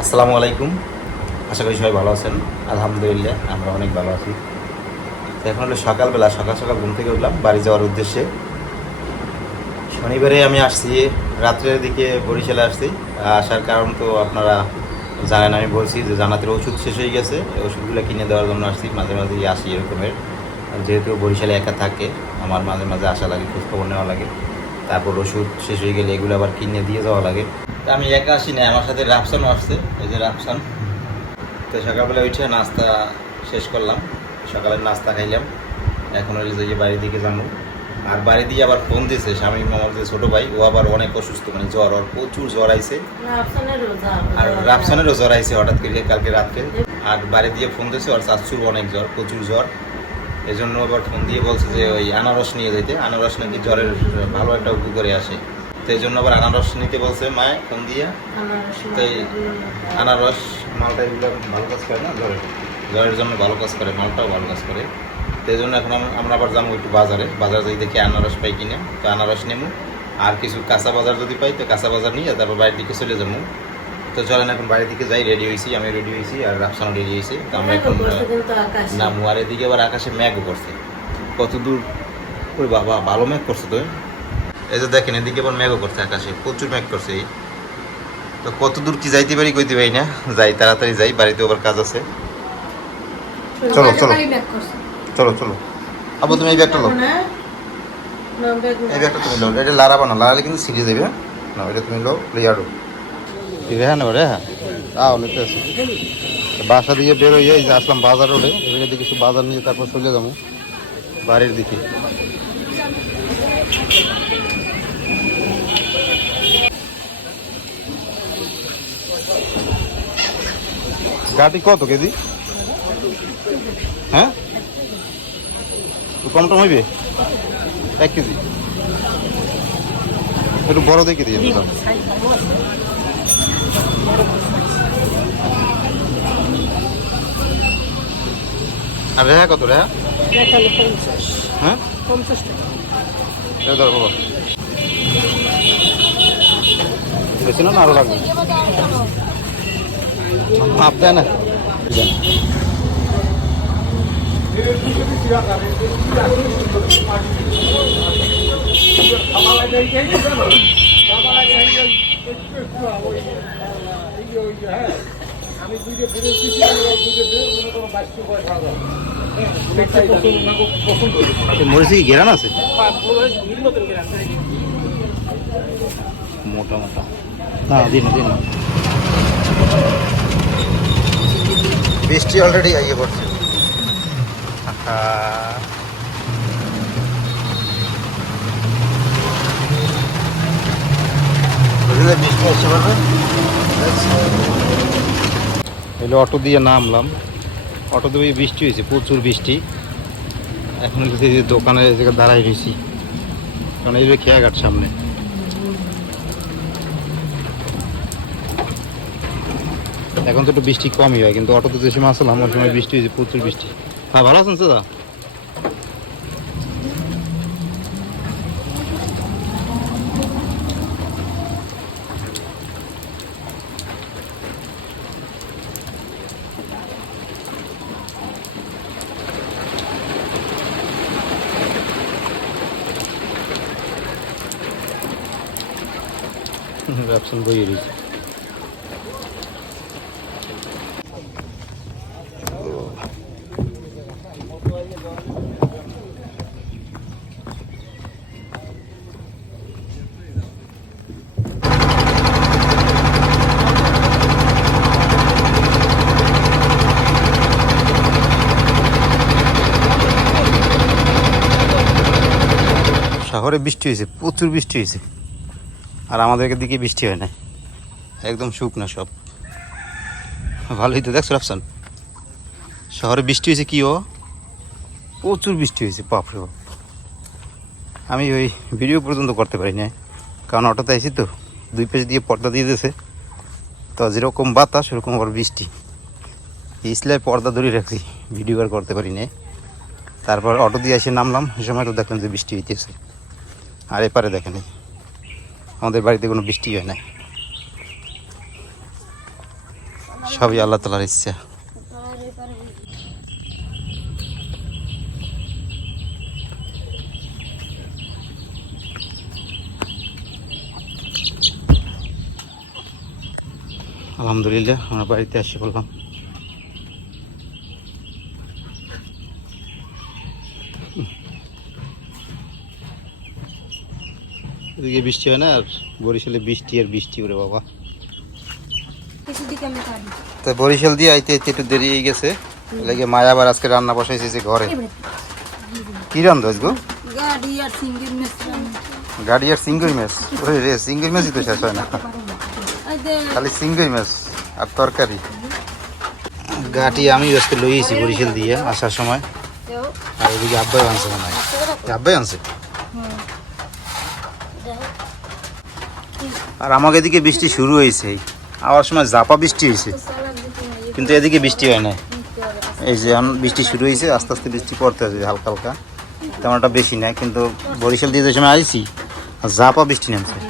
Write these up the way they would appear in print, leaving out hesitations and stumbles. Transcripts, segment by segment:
আসসালামু আলাইকুম। আশা করি সবাই ভালো আছেন। আলহামদুলিল্লাহ আমরা অনেক ভালো আছি। তো এখন হলো সকালবেলা, সকাল সকাল ঘুম থেকে উঠলাম বাড়ি যাওয়ার উদ্দেশ্যে। শনিবারে আমি আসছি রাত্রের দিকে বরিশালে আসছি। আসার কারণ তো আপনারা জানেন, আমি বলছি যে জানাতের ওষুধ শেষ হয়ে গেছে, এই ওষুধগুলো কিনে দেওয়ার জন্য আসছি। মাঝে মাঝেই আসি এরকমের, যেহেতু বরিশালে একা থাকে আমার মাঝে মাঝে আসা লাগে, খোঁজখবর নেওয়া লাগে। তারপর ওষুধ শেষ হয়ে গেলে এগুলো আবার কিনে দিয়ে যাওয়া লাগে। তা আমি একা আসি না, আমার সাথে রাফসানও আসছে, এই যে রাফসান। তো সকালবেলা উঠে নাস্তা শেষ করলাম, সকালের নাস্তা খাইলাম। এখন হলে যে বাড়ির দিকে যাবো। আর বাড়ি দিয়ে আবার ফোন দিয়েছে স্বামী মামার যে ছোটো ভাই, ও আবার অনেক অসুস্থ, মানে জ্বর, ওর প্রচুর জ্বর আইছে। আর রাফসানেরও জ্বর আইছে হঠাৎ করে কালকে রাত্রে। আর বাড়ি দিয়ে ফোন দিয়েছে ওর শাশুর অনেক জ্বর, প্রচুর জ্বর। এই জন্য আবার ফোন দিয়ে বলছে যে ওই আনারস নিয়ে যেতে, আনারস নাকি জ্বরের ভালো একটা উপকারে আসে। তো এই জন্য আবার আনারস নিতে বলছে মায়ে ফোন দিয়ে। তো এই আনারস মালটা এগুলো ভালো কাজ করে না, জ্বরের জন্য ভালো কাজ করে, মালটাও ভালো কাজ করে। তো এই জন্য এখন আমরা আবার যাবো একটু বাজারে যাই দেখি আনারস পাই কিনা। তো আনারস নেবো, আর কিছু কাঁচা বাজার যদি পাই তো কাঁচা বাজার নিয়ে তারপর বাড়ির দিকে চলে যাবো। তো চলেন এখন বাড়ির দিকে যাই। রেডি হয়েছি, আমি রেডি হয়েছি আর রাফসানও রেডি হয়েছি। তো আমরা এখন নামু। আর এদিকে আবার আকাশে মেঘও করছে, কত দূর ওই বাবা ভালো মেঘ করছে। তো এই যে দেখেন এদিকে আবার মেঘও করছে, আকাশে প্রচুর মেঘ করছে। তো কত দূর কি যাইতে পারি কইতে পারি না, যাই তাড়াতাড়ি যাই, বাড়িতে আবার কাজ আছে। চলো চলো চলো চলো। আবু তুমি এই ব্যাগটা লো, এই ব্যাগটা তুমি লো। এটা লাড়াবা না, লাড়ালে কিন্তু ছিঁড়ে যাবে। না এটা তুমি লো, লিয়ারো রেহা না রেহা। নিতে আসি বাসা দিয়ে বেরোই, এই যে আসলাম বাজার রোডে। এবারে দিকে কিছু বাজার নিয়ে তারপর চলে যাবো বাড়ির দিকে। গাটি কত কেজি? হ্যাঁ কম টম হইবে? 1 কেজি একটু বড় দেখে দিয়ে দিলাম। আর রেহা কত রেহা? হ্যাঁ 50 টাকা বাবা। বেশি না, আরো লাগবে। মাপ দেয় না। মরিচে কি ঘেরান আছে? মোটা মোটা না, দিন দিন। বৃষ্টি অলরেডি আইয়ে পড়ছে। বৃষ্টি আসছে পারবে। এলো অটো দিয়ে নামলাম, অটো দিয়ে বৃষ্টি হয়েছে, প্রচুর বৃষ্টি। এখন দোকানে দাঁড়াই রয়েছি, কারণ এই যে খেয়াঘাট সামনে। এখন তো একটু বৃষ্টি কমই হয়, কিন্তু অটোতে যে সময় আসলাম ওই সময় বৃষ্টি হয়েছে, প্রচুর বৃষ্টি। হ্যাঁ ভালো আছেন দাদা? রাফসান বইয়ে রয়েছে। শহরে বৃষ্টি হয়েছে, প্রচুর বৃষ্টি হয়েছে, আর আমাদের দিকে বৃষ্টি হয় না, একদম শুকনা সব। ভালোই তো দেখছো রাফসান, শহরে বৃষ্টি হয়েছে কি, প্রচুর বৃষ্টি হয়েছে, বাপরে বাপ। আমি ওই ভিডিও পর্যন্ত করতে পারি না, কারণ অটোতে আইছি তো, 2 পেজ দিয়ে পর্দা দিয়ে দিয়েছে। তো যেরকম বাতাস সেরকম আবার বৃষ্টি, ইসলায় পর্দা ধরে রাখছি, ভিডিও আর করতে পারি না। তারপর অটো দিয়ে এসে নামলাম, সে সময় তো দেখলাম যে বৃষ্টি হইতেছে। আর এপারে দেখেন আমাদের বাড়িতে কোনো বৃষ্টি হয় না। সবই আল্লাহ তাআলার ইচ্ছা। আলহামদুলিল্লাহ আমরা বাড়িতে এসে বললাম। এদিকে বৃষ্টি হয় না, আর বরিশালে বৃষ্টি আর বৃষ্টি করে বাবা। তো বরিশাল দিয়ে আইতে আইতে একটু দেরি হয়ে গেছে, লাগে মায়া আবার আজকে রান্না বসাইছে ঘরে। কি রান্ধো আজকে? গাড়ি আর সিঙ্গুর মাছ। ওরে রে, সিঙ্গুর মাছই তো শেষ হয় না, খালি সিঙ্গুর মাছ আর তরকারি। গাটি আমি আজকে লইয়েছি বরিশাল দিয়ে আসার সময়, আর ওদিকে আব্বাই আনছে মনে হয়, আব্বাই আনছে। আর আমাকে এদিকে বৃষ্টি শুরু হয়েছে, আবার সময় জাপা বৃষ্টি হয়েছে, কিন্তু এদিকে বৃষ্টি হয় না। এই যে এখন বৃষ্টি শুরু হয়েছে, আস্তে আস্তে বৃষ্টি পড়তে আছে হালকা হালকা, তেমন একটা বেশি নাই। কিন্তু বরিশাল দিয়ে যে সময় আইছি জাপা বৃষ্টি নামছে।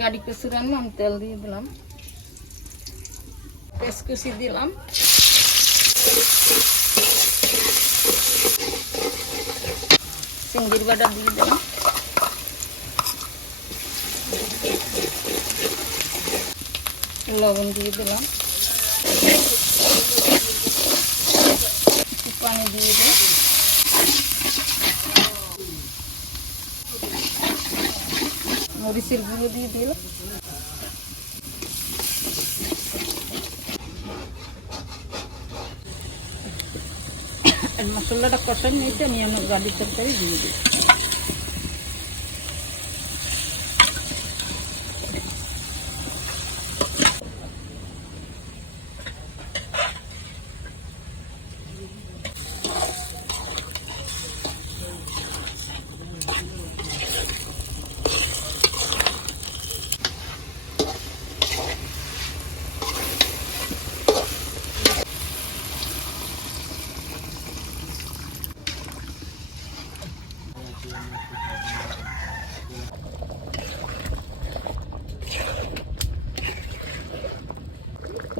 গাড়ি কচু রান্নাম, তেল দিয়ে দিলাম, পেঁয়াজ কুচি দিলাম, চিংড়ির বাটা দিয়ে দিলাম, লবণ দিয়ে দিলাম, একটু পানি দিয়ে দিলাম, মরিচের গুঁড়ো দিয়ে দিলাম। মশলাটা কষাই নিয়েছি, আমি আমার গাড়ির তরকারি দিয়ে দিই।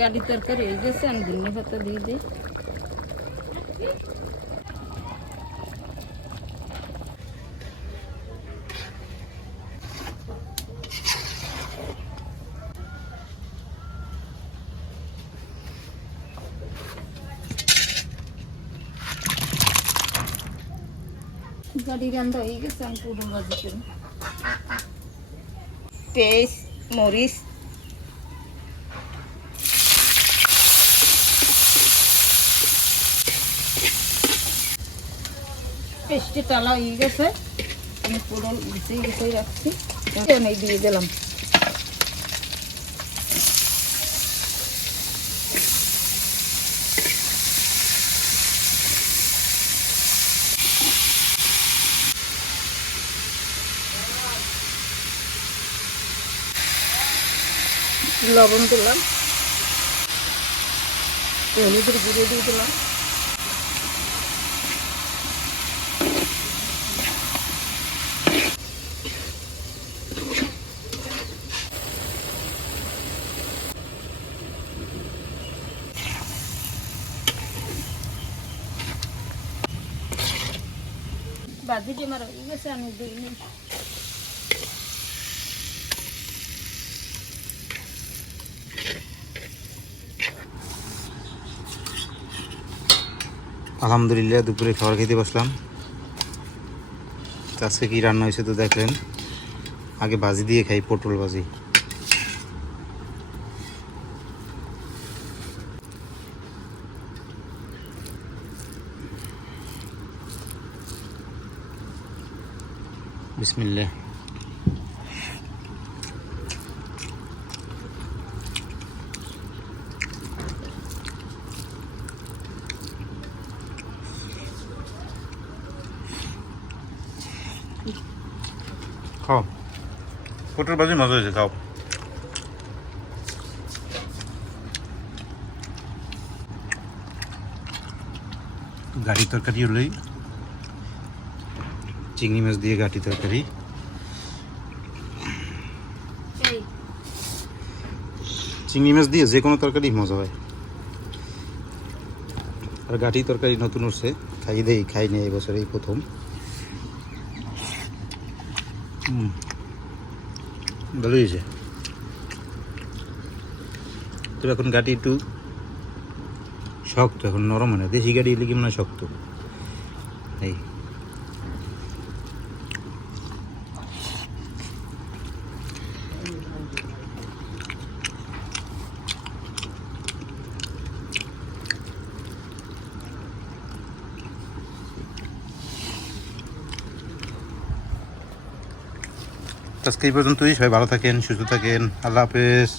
গাড়ির তরকারি হয়ে গেছে, আমি ধনে পাতা দিয়ে দিই। গাড়ি রান্না হয়ে গেছে, আমি পুরো ভাজি করি। পেঁয়াজ, মরিচ, পেস্টে টালা হয়ে গেছে, আমি পুরো গুছিয়ে গুছিয়ে রাখছি, দিয়ে দিলাম। লবণ দিলাম, হলুদের গুঁড়ো দিয়ে দিলাম, বাজি দিয়ে আমার হয়ে গেছে, আমি দিইনি। আলহামদুলিল্লাহ দুপুরে খাবার খেতে বসলাম। তো আজকে কী রান্না হয়েছে তো দেখলেন। আগে ভাজি দিয়ে খাই, পটল ভাজি। বিসমিল্লাহ। খাও, পটল ভাজি মজা হয়েছে, খাও। গাড়ি তরকারি হলেই চিংড়ি মাছ দিয়ে গাটি তরকারি। এই চিংড়ি মাছ দিয়ে যে কোনো তরকারি মজা হয়। আর গাটি তরকারি নতুন উঠছে, খাই দেই, খাই নি এই বছর, এই প্রথম। ভালো হয়েছে। তো এখন গাটি একটু শক্ত, এখন নরম হয় না। দেশি গাড়ি এলে কি মনে হয় শক্ত। এই আজকে এই পর্যন্তই। সবাই ভালো থাকেন, সুস্থ থাকেন। আল্লাহ হাফেজ।